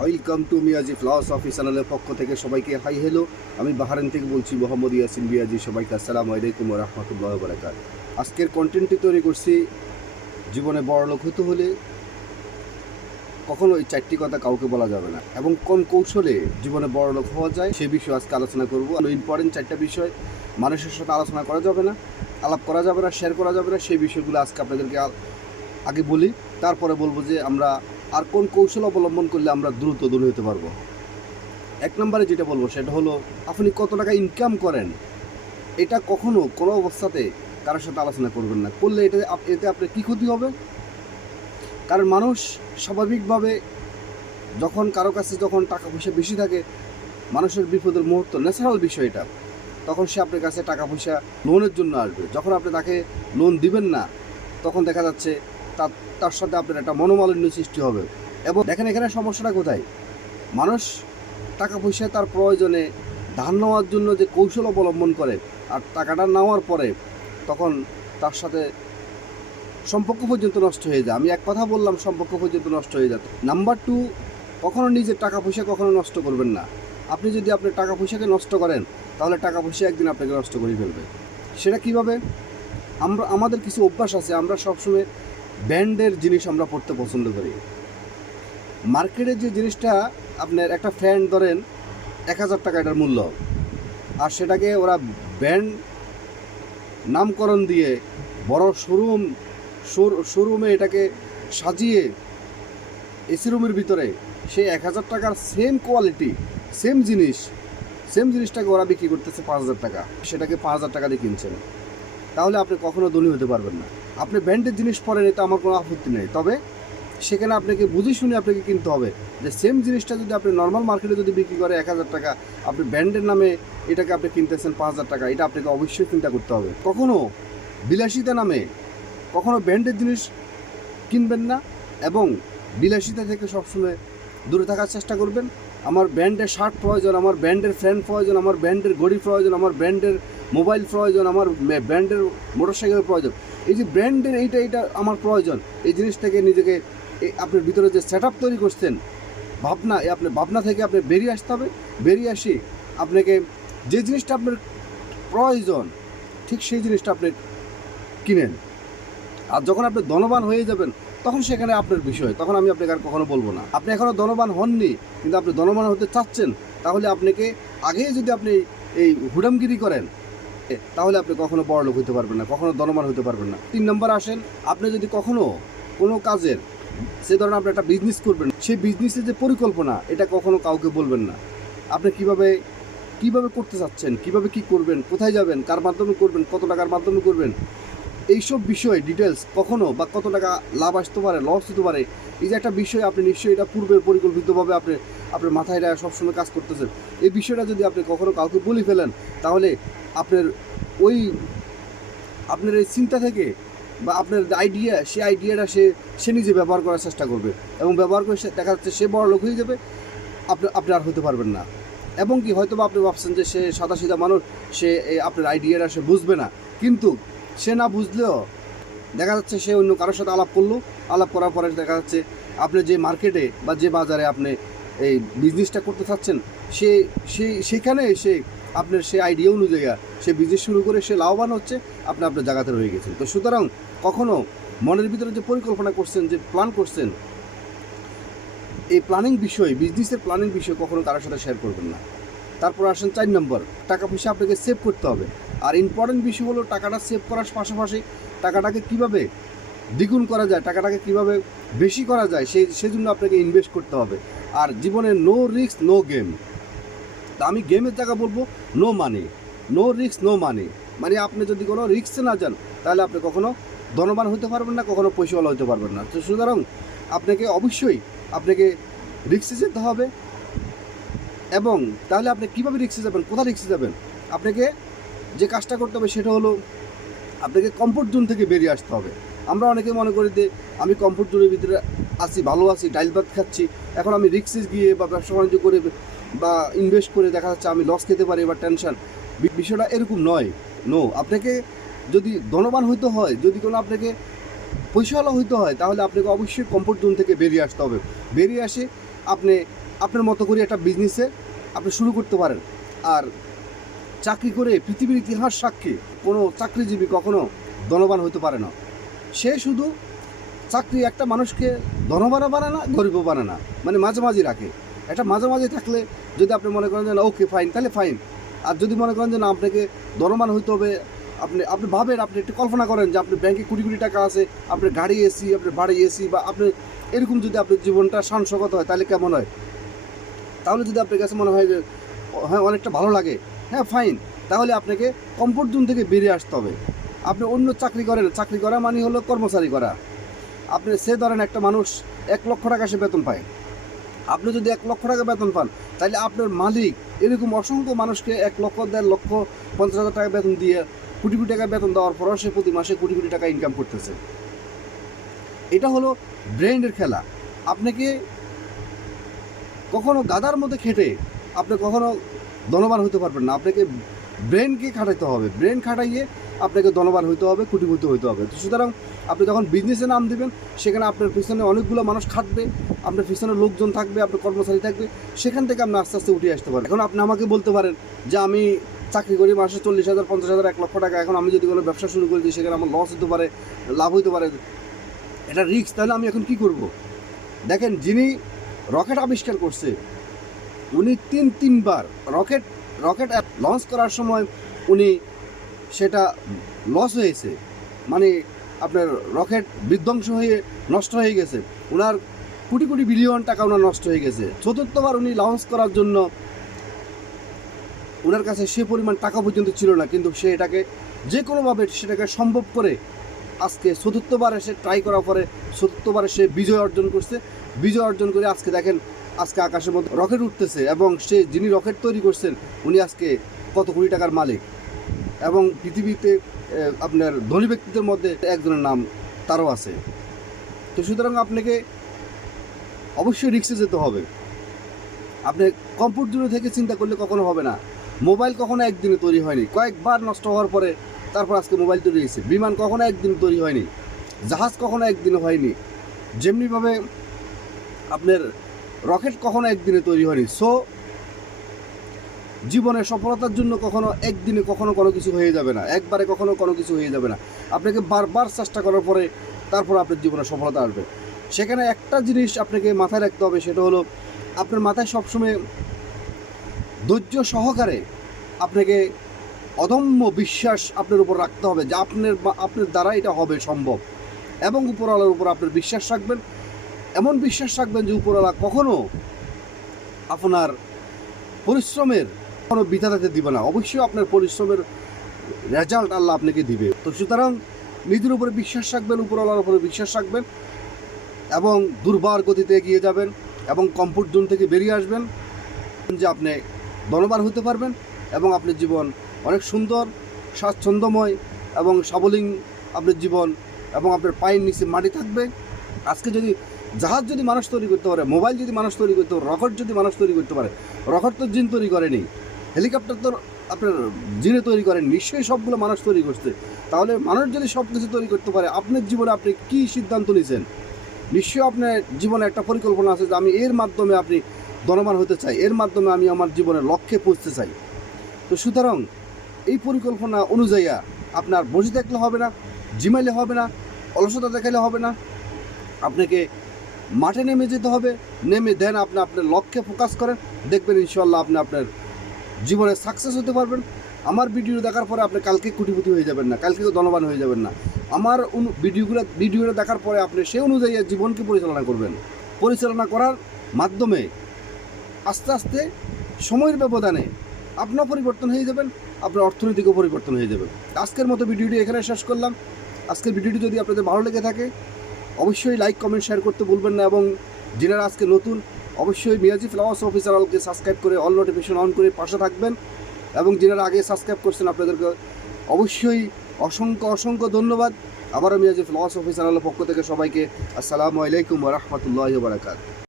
Welcome to Miyaji philosophy চ্যানেলের পক্ষ থেকে সবাইকে হাই হ্যালো। আমি বাহারাইন থেকে বলছি মোহাম্মদ ইয়াসিন মিয়াজি। সবাইকে আসসালামু আলাইকুম ওয়া রাহমাতুল্লাহি ওয়া বারাকাতুহু। আজকের কন্টেন্টটি তৈরি করছি, জীবনে বড়লোক হতে হলে কখনো এই চারটি কথা কাউকে বলা যাবে না এবং কোন কৌশলে জীবনে বড়লোক হওয়া যায় সে বিষয়ে আজকে আলোচনা করব। ইম্পর্টেন্ট চারটা বিষয় মানুষের সাথে আলোচনা করা যাবে না, আলাপ করা যাবে না, শেয়ার করা যাবে না, সেই বিষয়গুলো আজকে আপনাদেরকে আগে বলি, তারপরে বলবো যে আমরা আর কোন কৌশল অবলম্বন করলে আমরা দ্রুত দূর হতে পারবো। এক নম্বরে যেটা বলবো সেটা হলো, আপনি কত টাকা ইনকাম করেন এটা কখনো কোনো অবস্থাতে কারোর সাথে আলোচনা করবেন না। করলে এতে আপনার কী ক্ষতি হবে? কারণ মানুষ স্বাভাবিকভাবে যখন কারো কাছে যখন টাকা পয়সা বেশি থাকে, মানুষের বিপদের মুহূর্ত ন্যাচারাল বিষয় এটা, তখন সে আপনার কাছে টাকা পয়সা লোনের জন্য আসবে। যখন আপনি তাকে লোন দিবেন না, তখন দেখা যাচ্ছে তার সাথে আপনার একটা মনোমালিন্য সৃষ্টি হবে। এবং দেখেন এখানে সমস্যাটা কোথায়, মানুষ টাকা পয়সা তার প্রয়োজনে ধার নেওয়ার জন্য যে কৌশল অবলম্বন করে, আর টাকাটা নেওয়ার পরে তখন তার সাথে সম্পর্ক পর্যন্ত নষ্ট হয়ে যায়। আমি এক কথা বললাম, সম্পর্ক পর্যন্ত নষ্ট হয়ে যায়। নাম্বার 2, কখনো নিজের টাকা পয়সা কখনো নষ্ট করবেন না। আপনি যদি আপনার টাকা পয়সাকে নষ্ট করেন, তাহলে টাকা পয়সা একদিন আপনাকে নষ্ট করে ফেলবে। সেটা কীভাবে? আমাদের কিছু অভ্যাস আছে, আমরা সবসময় ব্র্যান্ডের জিনিস আমরা পড়তে পছন্দ করি। মার্কেটের যে জিনিসটা, আপনার একটা ফ্যান ধরেন 1000 টাকা এটার মূল্য, আর সেটাকে ওরা ব্র্যান্ড নামকরণ দিয়ে বড় শোরুমে এটাকে সাজিয়ে এসি রুমের ভিতরে সেই 1000 টাকার সেম কোয়ালিটি সেম জিনিসটাকে ওরা বিক্রি করতেছে 5000 টাকা, সেটাকে 5000 টাকা দিয়ে কিনছেন। তাহলে আপনি কখনো ধনী হতে পারবেন না। আপনি ব্র্যান্ডের জিনিস পরেন, এতে আমার কোনো আপত্তি নেই, তবে সেখানে আপনাকে বুঝে শুনে আপনাকে কিনতে হবে। যে সেম জিনিসটা যদি আপনি নর্মাল মার্কেটে যদি বিক্রি করে 1000 টাকা, আপনি ব্র্যান্ডের নামে এটাকে আপনি কিনতেছেন 5000 টাকা, এটা আপনাকে অবশ্যই চিন্তা করতে হবে। কখনো বিলাসিতা নামে কখনো ব্র্যান্ডের জিনিস কিনবেন না এবং বিলাসিতা থেকে সবসময় দূরে থাকার চেষ্টা করবেন। আমার ব্র্যান্ডের শার্ট প্রয়োজন, আমার ব্র্যান্ডের ফ্যান প্রয়োজন, আমার ব্র্যান্ডের ঘড়ি প্রয়োজন, আমার ব্র্যান্ডের মোবাইল প্রয়োজন, আমার ব্র্যান্ডের মোটরসাইকেল প্রয়োজন। এই যে ব্র্যান্ডের এইটা আমার প্রয়োজন, এই জিনিস থেকে নিজেকে আপনার ভিতরে যে সেট আপ তৈরি করছেন ভাবনা, আপনার ভাবনা থেকে আপনি বেরিয়ে আসতে হবে। বেরিয়ে আসি আপনাকে যে জিনিসটা আপনার প্রয়োজন, ঠিক সেই জিনিসটা আপনি কিনেন। আর যখন আপনি ধনবান হয়ে যাবেন, তখন সেখানে আপনার বিষয়, তখন আমি আপনাকে আর কখনো বলবো না। আপনি এখনও ধনবান হননি, কিন্তু আপনি ধনবান হতে চাচ্ছেন, তাহলে আপনাকে আগে যদি আপনি এই হুডামগিরি করেন, তাহলে আপনি কখনো বড়লোক হতে পারবেন না, কখনো ধনবান হতে পারবেন না। 3 নম্বর আসেন, আপনি যদি কখনো কোনো কাজের, সে ধরেন আপনি একটা বিজনেস করবেন, সেই বিজনেসের যে পরিকল্পনা, এটা কখনো কাউকে বলবেন না। আপনি কিভাবে করতে চাচ্ছেন, কিভাবে কি করবেন, কোথায় যাবেন, কার মাধ্যমে করবেন, কত টাকার মাধ্যমে করবেন, এইসব বিষয় ডিটেলস কখনো, বা কত টাকা লাভ আসতে পারে, লস হতে পারে, এই যে একটা বিষয়, আপনি নিশ্চয়ই এটা পূর্বের পরিকল্পিতভাবে আপনার মাথায় এটা সবসময় কাজ করতেছেন। এই বিষয়টা যদি আপনি কখনো কাউকে বলে ফেলেন, তাহলে আপনার এই চিন্তা থেকে বা আপনার আইডিয়া, সেই আইডিয়াটা সে নিজে ব্যবহার করার চেষ্টা করবে এবং ব্যবহার করে দেখা যাচ্ছে সে বড় লোক হয়ে যাবে, আপনি আর হতে পারবেন না। এবং কি হয়তো বা আপনি ভাবছেন যে সে সাদাসিধা মানুষ, সে আপনার আইডিয়াটা সে বুঝবে না, কিন্তু সে না বুঝলেও দেখা যাচ্ছে সে অন্য কারোর সাথে আলাপ করার পরে দেখা যাচ্ছে আপনি যে মার্কেটে বা যে বাজারে আপনি এই বিজনেসটা করতে চাচ্ছেন, সেখানে সে আপনার সে আইডিয়া অনুযায়ী সে বিজনেস শুরু করে সে লাভবান হচ্ছে, আপনার জায়গাতে রয়ে গেছেন। তো সুতরাং কখনো মনের ভিতরে যে পরিকল্পনা করছেন, যে প্ল্যান করছেন, এই প্ল্যানিং বিষয়, বিজনেসের প্ল্যানিং বিষয় কখনো কারোর সাথে শেয়ার করবেন না। তারপর আসেন 4 নম্বর, টাকা পয়সা আপনাকে সেভ করতে হবে। আর ইম্পর্টেন্ট বিষয় হলো, টাকাটা সেভ করার পাশাপাশি টাকাটাকে কীভাবে দ্বিগুণ করা যায়, টাকাটাকে কীভাবে বেশি করা যায়, সেজন্য আপনাকে ইনভেস্ট করতে হবে। আর জীবনে নো রিস্ক নো গেম। তা আমি গেমের জায়গা বলবো no money, no risk no money. মানে আপনি যদি কোনো রিস্কে না যান, তাহলে আপনি কখনো ধনবান হতে পারবেন না, কখনো পয়সাওয়ালা হতে পারবেন না। তো সুতরাং অবশ্যই আপনাকে রিস্কে যেতে হবে। এবং তাহলে আপনি কীভাবে রিস্কে যাবেন, কোথায় রিস্কে যাবেন, আপনাকে যে কাজটা করতে হবে সেটা হলো আপনাকে কমফোর্ট জোন থেকে বেরিয়ে আসতে হবে। আমরা অনেকে মনে করি যে আমি কমফোর্ট জোনের ভিতরে আছি, ভালো আছি, ডাইল ভাত খাচ্ছি, এখন আমি রিস্কে গিয়ে বা ব্যবসা বাণিজ্য করে বা ইনভেস্ট করে দেখা যাচ্ছে আমি লস খেতে পারি বা টেনশন। বিষয়টা এরকম নয়। আপনাকে যদি ধনবান হইতে হয়, যদি কোনো আপনাকে পয়সাওয়ালা হইতে হয়, তাহলে আপনাকে অবশ্যই কমফোর্ট জোন থেকে বেরিয়ে আসতে হবে। বেরিয়ে আসে আপনি আপনার মতো করে একটা বিজনেসে আপনি শুরু করতে পারেন। আর চাকরি করে পৃথিবীর ইতিহাস সাক্ষী কোনো চাকরিজীবী কখনো ধনবান হতে পারে না। সে শুধু চাকরি একটা মানুষকে ধনবানও বানায় না, গরিবও বানায় না, মানে মাঝামাঝি রাখে। একটা মাঝামাঝি থাকলে যদি আপনি মনে করেন যে না ওকে ফাইন, তাহলে ফাইন। আর যদি মনে করেন যে না আপনাকে ধনবান হইতে হবে, আপনি ভাবেন, আপনি একটু কল্পনা করেন যে আপনার ব্যাংকে কোটি কোটি টাকা আছে, আপনার গাড়ি এসি, আপনার বাড়ি এসি, বা আপনি এরকম যদি আপনার জীবনটা শানশকত হয় তাহলে কেমন হয়? তাহলে যদি আপনার কাছে মনে হয় যে হ্যাঁ অনেকটা ভালো লাগে, হ্যাঁ ফাইন, তাহলে আপনাকে কমফোর্ট জোন থেকে বেরিয়ে আসতে হবে। আপনি অন্য চাকরি করেন, চাকরি করা মানে হলো কর্মচারী করা। আপনি সে ধরেন একটা মানুষ 1 লক্ষ টাকা সে বেতন পায়, আপনি যদি 1 লক্ষ টাকা বেতন পান, তাহলে আপনার মালিক এরকম অসংখ্য মানুষকে 1 লক্ষ, 1.5 লক্ষ, 50,000 টাকা বেতন দিয়ে কোটি কোটি টাকা বেতন দেওয়ার পরও সে প্রতি মাসে কোটি কোটি টাকা ইনকাম করতেছে। এটা হলো ব্রেনের খেলা। আপনাকে কখনো গাদার মধ্যে খেটে আপনি কখনো ধনবান হতে পারবেন না। আপনাকে ব্রেনকে খাটাইতে হবে, ব্রেন খাটাইয়ে আপনাকে ধনবান হইতে হবে, কোটিপতি হইতে হবে। তো সুতরাং আপনি যখন বিজনেসে নাম দেবেন, সেখানে আপনার পিছনে অনেকগুলো মানুষ খাটবে, আপনার পিছনে লোকজন থাকবে, আপনার কর্মচারী থাকবে, সেখান থেকে আপনি আস্তে আস্তে উঠে আসতে পারেন। এখন আপনি আমাকে বলতে পারেন যে আমি চাকরি করি, মাসে 40,000, 50,000, 1 লক্ষ টাকা, এখন আমি যদি কোনো ব্যবসা শুরু করে দিই সেখানে আমার লস হতে পারে, লাভ হইতে পারে, এটা রিস্ক, তাহলে আমি এখন কী করব? দেখেন, যিনি রকেট আবিষ্কার করছে উনি তিনবার রকেট লঞ্চ করার সময় উনি সেটা লস হয়েছে, মানে আপনার রকেট বিধ্বংস হয়ে নষ্ট হয়ে গেছে, ওনার কোটি কোটি বিলিয়ন টাকা ওনার নষ্ট হয়ে গেছে। চতুর্থবার উনি লঞ্চ করার জন্য ওনার কাছে সে পরিমাণ টাকা পর্যন্ত ছিল না, কিন্তু সে এটাকে যে কোনোভাবে সেটাকে সম্ভব করে আজকে চতুর্থবারে সে ট্রাই করার পরে চতুর্থবারে সে বিজয় অর্জন করছে। বিজয় অর্জন করে আজকে দেখেন আজকে আকাশের মধ্যে রকেট উঠতেছে, এবং সে যিনি রকেট তৈরি করছেন উনি আজকে কত কোটি টাকার মালিক, এবং পৃথিবীতে আপনার ধনী ব্যক্তিদের মধ্যে একজনের নাম তারও আছে। তো সুতরাং আপনাকে অবশ্যই রিস্কে যেতে হবে। আপনি কমফোর্ট জোনে থেকে চিন্তা করলে কখনো হবে না। মোবাইল কখনো একদিনে তৈরি হয়নি, কয়েকবার নষ্ট হওয়ার পরে তারপর আজকে মোবাইল তৈরি হয়েছে। বিমান কখনো একদিন তৈরি হয়নি, জাহাজ কখনো একদিনে হয়নি, যেমনিভাবে আপনার রকেট কখনো একদিনে তৈরি হয়নি। সো জীবনের সফলতার জন্য কখনো একদিনে কখনো কোনো কিছু হয়ে যাবে না, একবারে কখনো কোনো কিছু হয়ে যাবে না। আপনাকে বারবার চেষ্টা করার পরে তারপর আপনার জীবনে সফলতা আসবে। সেখানে একটা জিনিস আপনাকে মাথায় রাখতে হবে, সেটা হলো আপনার মাথায় সবসময় ধৈর্য সহকারে আপনাকে অদম্য বিশ্বাস আপনার উপর রাখতে হবে যে আপনার দ্বারা এটা হবে সম্ভব, এবং উপরওয়ালার উপর আপনার বিশ্বাস রাখবেন। এমন বিশ্বাস রাখবেন যে উপরওয়ালা কখনো আপনার পরিশ্রমের কোনো বিধাতাতে দিবে না, অবশ্যই আপনার পরিশ্রমের রেজাল্ট আল্লাহ আপনাকে দিবে। তো সুতরাং নিজের উপরে বিশ্বাস রাখবেন, উপরওয়ালার উপরে বিশ্বাস রাখবেন, এবং দুর্বার গতিতে এগিয়ে যাবেন, এবং কমফোর্ট জোন থেকে বেরিয়ে আসবেন, যে আপনি ধনবান হতে পারবেন, এবং আপনার জীবন অনেক সুন্দর, স্বাচ্ছন্দ্যময় এবং সাবলীল আপনার জীবন, এবং আপনার পায়ের নিচে মাটি থাকবে। আজকে যদি জাহাজ যদি মানুষ তৈরি করতে পারে, মোবাইল যদি মানুষ তৈরি করতে পারে, রকেট যদি মানুষ তৈরি করতে পারে, রকেট তো জিন তৈরি করেনি, হেলিকপ্টার তো আপনার জিনে তৈরি করেন, নিশ্চয়ই সবগুলো মানুষ তৈরি করছে। তাহলে মানুষ যদি সব কিছু তৈরি করতে পারে, আপনার জীবনে আপনি কী সিদ্ধান্ত নিয়েছেন? নিশ্চয়ই আপনার জীবনে একটা পরিকল্পনা আছে যে আমি এর মাধ্যমে আপনি ধনবান হতে চাই, এর মাধ্যমে আমি আমার জীবনের লক্ষ্যে পৌঁছতে চাই। তো সুতরাং এই পরিকল্পনা অনুযায়ী আপনার বসে থাকলে হবে না, জিমাইলে হবে না, অলসতা দেখাইলে হবে না, আপনাকে মাঠে নেমে যেতে হবে। নেমে দেন আপনি আপনার লক্ষ্যে ফোকাস করেন, দেখবেন ইনশাল্লাহ আপনি আপনার জীবনে সাকসেস হতে পারবেন। আমার ভিডিও দেখার পরে আপনি কালকে কোটিপতি হয়ে যাবেন না, কালকে ধনবান হয়ে যাবেন না। আমার ভিডিওগুলো দেখার পরে আপনি সেই অনুযায়ী জীবনকে পরিচালনা করবেন। পরিচালনা করার মাধ্যমে আস্তে আস্তে সময়ের ব্যবধানে আপনার পরিবর্তন হয়ে যাবেন, আপনার অর্থনৈতিকও পরিবর্তন হয়ে যাবে। আজকের মতো ভিডিওটি এখানে শেষ করলাম। আজকের ভিডিওটি যদি আপনাদের ভালো লেগে থাকে অবশ্যই লাইক, কমেন্ট, শেয়ার করতে ভুলবেন না, এবং যারা আজকে নতুন অবশ্যই মিয়াজি ফ্লাওয়ার্স অফিসিয়ালকে সাবস্ক্রাইব করে অল নোটিফিকেশন অন করে পাশে থাকবেন, এবং যারা আগে সাবস্ক্রাইব করছেন আপনাদেরকে অবশ্যই অসংখ্য ধন্যবাদ। আবারও মিয়াজি ফ্লাওয়ার্স অফিসিয়ালের পক্ষ থেকে সবাইকে আসসালামু আলাইকুম ওয়া রাহমাতুল্লাহি ওয়া বারাকাতুহু।